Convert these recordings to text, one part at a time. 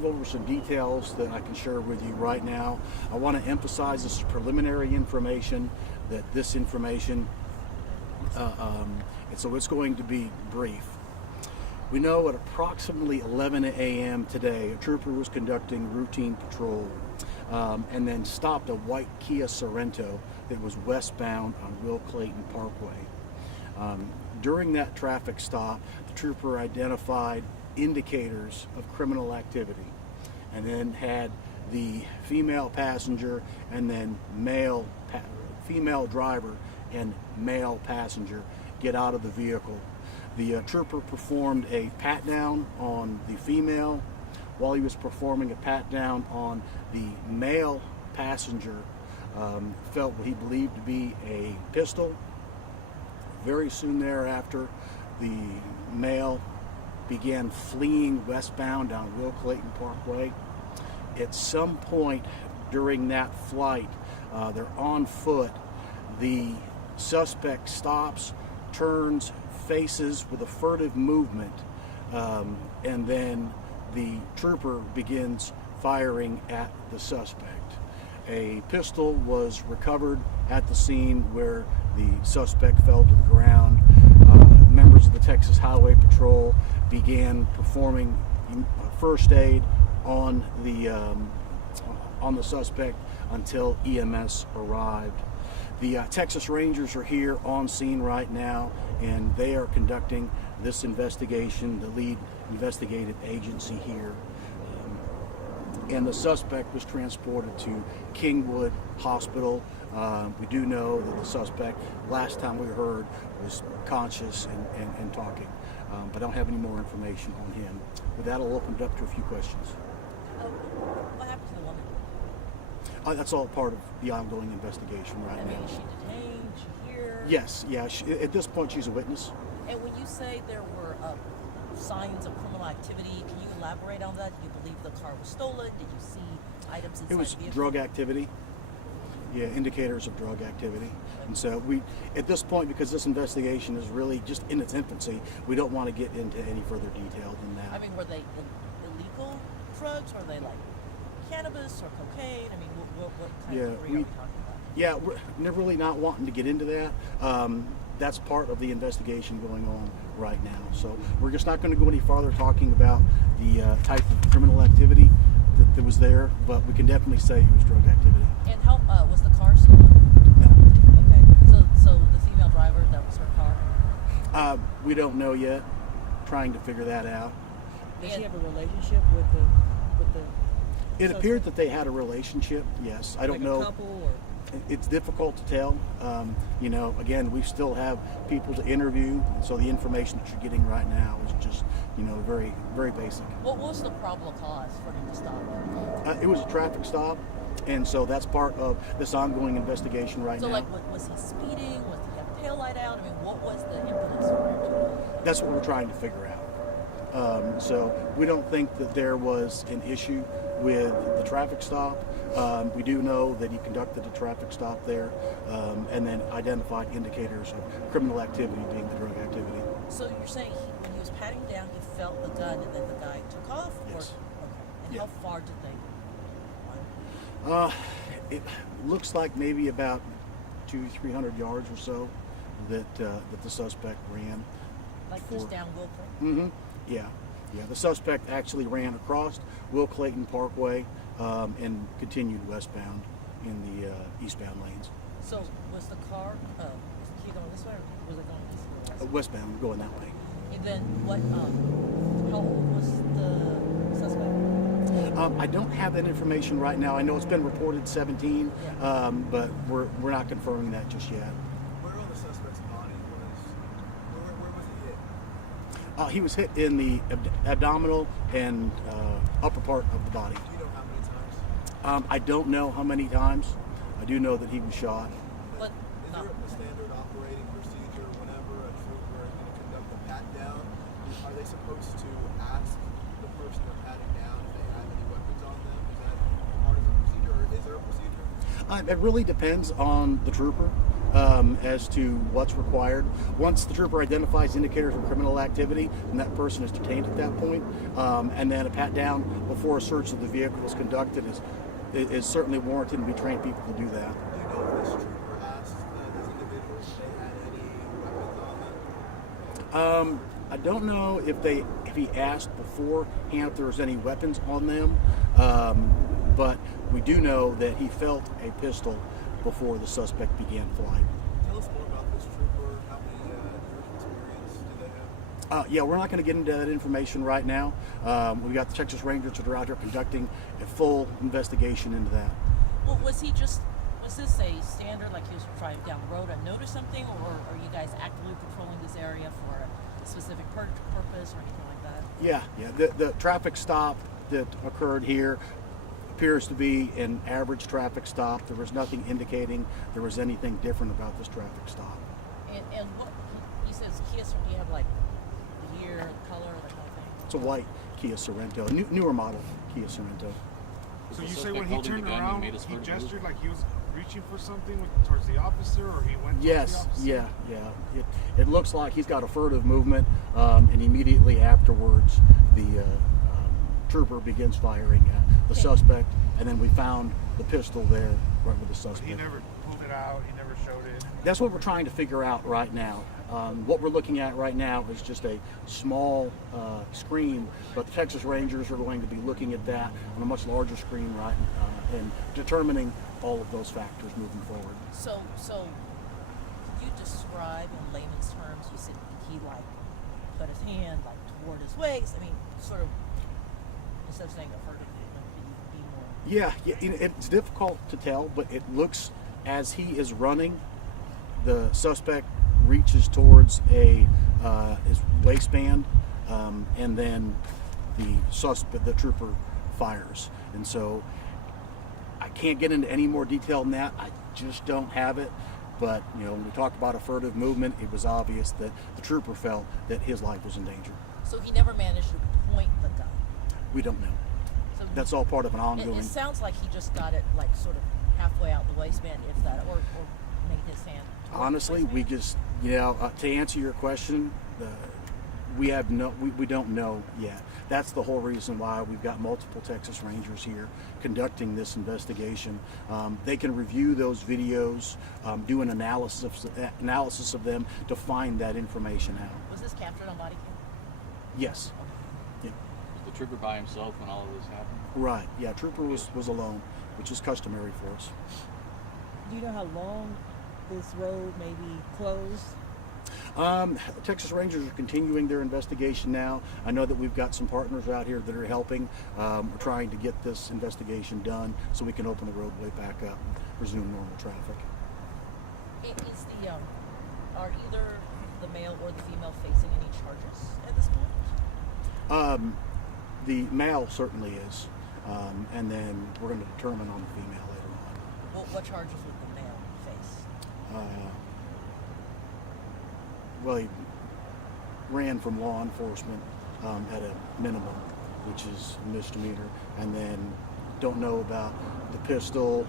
go over some details that I can share with you right now. I want to emphasize this is preliminary information, that this information, and so it's going to be brief. We know at approximately 11 a.m. today, a trooper was conducting routine patrol and then stopped a white Kia Sorento that was westbound on Will Clayton Parkway. During that traffic stop, the trooper identified indicators of criminal activity and then had the female passenger and then female driver and male passenger get out of the vehicle. The trooper performed a pat-down on the female. While he was performing a pat-down on the male passenger, felt what he believed to be a pistol. Very soon thereafter, the male began fleeing westbound down Will Clayton Parkway. At some point during that flight, they're on foot. The suspect stops, turns, faces with a furtive movement, and then the trooper begins firing at the suspect. A pistol was recovered at the scene where the suspect fell to the ground. Members of the Texas Highway Patrol began performing first aid on the suspect until EMS arrived. The Texas Rangers are here on scene right now, and they are conducting this investigation, the lead investigative agency here. And the suspect was transported to Kingwood Hospital. We do know that the suspect, last time we heard, was conscious and talking, but I don't have any more information on him. With that, I'll open it up to a few questions. What happened to the woman? That's all part of the ongoing investigation right now. Is she detained? Is she here? Yes, yeah. At this point, she's a witness. And when you say there were signs of criminal activity, can you elaborate on that? Do you believe the car was stolen? Did you see items inside It was the vehicle? drug activity. Yeah, indicators of drug activity. And so we, at this point, because this investigation is really just in its infancy, we don't want to get into any further detail than that. I mean, were they illegal drugs? Were they like cannabis or cocaine? I mean, what kind of degree are we talking about? Yeah, we're really not wanting to get into that. That's part of the investigation going on right now. So we're just not going to go any farther talking about the type of criminal activity that was there, but we can definitely say it was drug activity. And how was the car stolen? No. Okay, so the female driver, that was her car? We don't know yet. Trying to figure that out. Did she have a relationship with the It appeared that they had a relationship, yes. I don't know. A couple or? It's difficult to tell. You know, again, we still have people to interview, so the information that you're getting right now is just, you know, very, very basic. What was the probable cause for him to stop? It was a traffic stop, and so that's part of this ongoing investigation right now. So, like, was he speeding? Was he have a tail light out? I mean, what was the impetus for him to? That's what we're trying to figure out. So we don't think that there was an issue with the traffic stop. We do know that he conducted a traffic stop there and then identified indicators of criminal activity being the drug activity. So you're saying when he was patting down, he felt the gun and then the guy took off? Yes. Okay. And Yeah. how far did they run? It looks like maybe about 200-300 yards or so that the suspect ran. Like just down Will Clayton? Mm-hmm. Yeah. The suspect actually ran across Will Clayton Parkway and continued westbound in the eastbound lanes. So was the car, was the key going this way or was it going this way? Westbound, going that way. And then what, how old was the suspect? I don't have that information right now. I know it's been reported 17, Yeah. but we're not confirming that just yet. Where on the suspect's body where was he hit? He was hit in the abdominal and upper part of the body. Do you know how many times? I don't know how many times. I do know that he was shot. But Is there a standard operating procedure whenever a trooper is going to conduct a pat down? Are they supposed to ask the person they're patting down if they have any weapons on them? Is that part of the procedure, or is there a procedure? It really depends on the trooper. as to what's required. Once the trooper identifies indicators of criminal activity, then that person is detained at that point. And then a pat down before a search of the vehicle is conducted is certainly warranted, and we train people to do that. Do you know if this trooper asked these individuals if they had any weapons on them? I don't know if he asked beforehand if there was any weapons on them, but we do know that he felt a pistol before the suspect began flight. Tell us more about this trooper. How many years of experience do they have? Yeah, we're not going to get into that information right now. We've got the Texas Rangers that are out here conducting a full investigation into that. Well, was this a standard, like he was driving down the road and noticed something, or are you guys actively patrolling this area for a specific purpose or anything like that? Yeah. The traffic stop that occurred here appears to be an average traffic stop. There was nothing indicating there was anything different about this traffic stop. And what he says, Kia, do you have like the year, the color, that kind of thing? It's a white Kia Sorento, newer model Kia Sorento. So you say when he turned around, he gestured like he was reaching for something towards the officer, or he went towards the officer? Yeah. It looks like he's got a furtive movement, and immediately afterwards, the trooper begins firing at the suspect, and then we found the pistol there right with the suspect. He never pulled it out. He never showed it. That's what we're trying to figure out right now. What we're looking at right now is just a small screen, but the Texas Rangers are going to be looking at that on a much larger screen, right, and determining all of those factors moving forward. So you describe in layman's terms, you said he like put his hand like toward his waist. I mean, sort of, instead of saying a furtive movement, be more. Yeah, it's difficult to tell, but it looks as he is running, the suspect reaches towards his waistband, and then the trooper fires. And so I can't get into any more detail than that. I just don't have it. But when we talked about a furtive movement, it was obvious that the trooper felt that his life was in danger. So he never managed to point the gun. We don't know. So That's all part of an ongoing. It sounds like he just got it like sort of halfway out the waistband, if that, or made his hand. Honestly, we just, to answer your question, we don't know yet. That's the whole reason why we've got multiple Texas Rangers here conducting this investigation. They can review those videos, do an analysis of them to find that information out. Was this captured on body cam? Yes. Yeah. Was the trooper by himself when all of this happened? Right. Yeah. Trooper was alone, which is customary for us. Do you know how long this road may be closed? Texas Rangers are continuing their investigation now. I know that we've got some partners out here that are helping. We're trying to get this investigation done so we can open the roadway back up and resume normal traffic. Are either the male or the female facing any charges at this point? The male certainly is, and then we're going to determine on the female later on. What charges would the male face? Well, he ran from law enforcement at a minimum, which is a misdemeanor, and then don't know about the pistol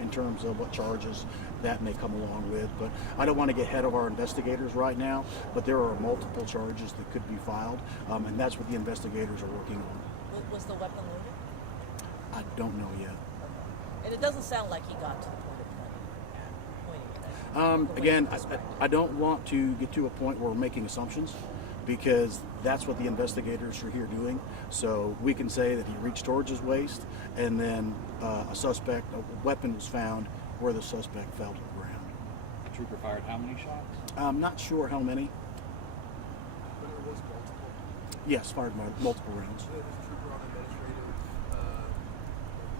in terms of what charges that may come along with. But I don't want to get ahead of our investigators right now, but there are multiple charges that could be filed, and that's what the investigators are working on. Was the weapon loaded? I don't know yet. And it doesn't sound like he got to the point of pointing it at. Again, I don't want to get to a point where we're making assumptions, because that's what the investigators are here doing. So we can say that he reached towards his waist, and then a weapon was found where the suspect fell to the ground. The trooper fired how many shots? I'm not sure how many. But it was multiple. Yes, fired multiple rounds. So it was a trooper on administrative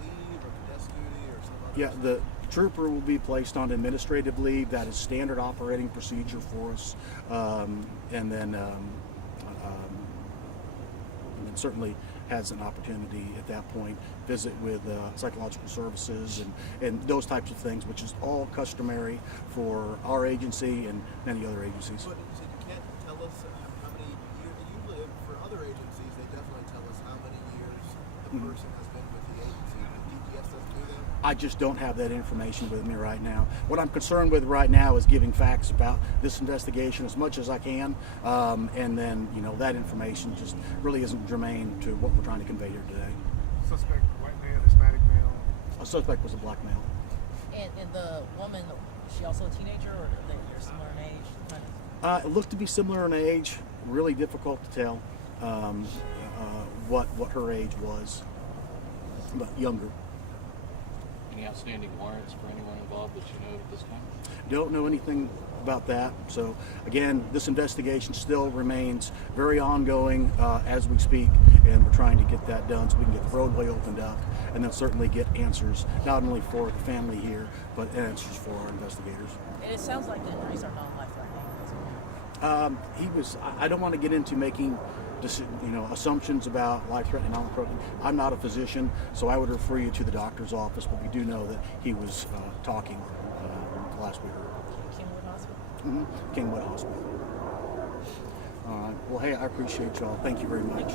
leave or desk duty or some other. Yeah, the trooper will be placed on administrative leave. That is standard operating procedure for us, and then certainly has an opportunity at that point visit with psychological services and those types of things, which is all customary for our agency and many other agencies. But so you can't tell us how many years. Usually, for other agencies, they definitely tell us how many years the person has been with the agency. The DPS doesn't do that. I just don't have that information with me right now. What I'm concerned with right now is giving facts about this investigation as much as I can, and then that information just really isn't germane to what we're trying to convey here today. Suspect, white male, Hispanic male. A suspect was a black male. And the woman, is she also a teenager, or they're similar in age? Kind of? It looked to be similar in age. Really difficult to tell what her age was, but younger. Any outstanding warrants for anyone involved that you know at this time? Don't know anything about that. So again, this investigation still remains very ongoing as we speak, and we're trying to get that done so we can get the roadway opened up, and then certainly get answers not only for the family here, but answers for our investigators. And it sounds like the injuries are non-life-threatening. He was. I don't want to get into making assumptions about life-threatening, non-threatening. I'm not a physician, so I would refer you to the doctor's office, but we do know that he was talking last we heard. Kingwood Hospital? Kingwood Hospital. All right. Well, hey, I appreciate y'all. Thank you very much.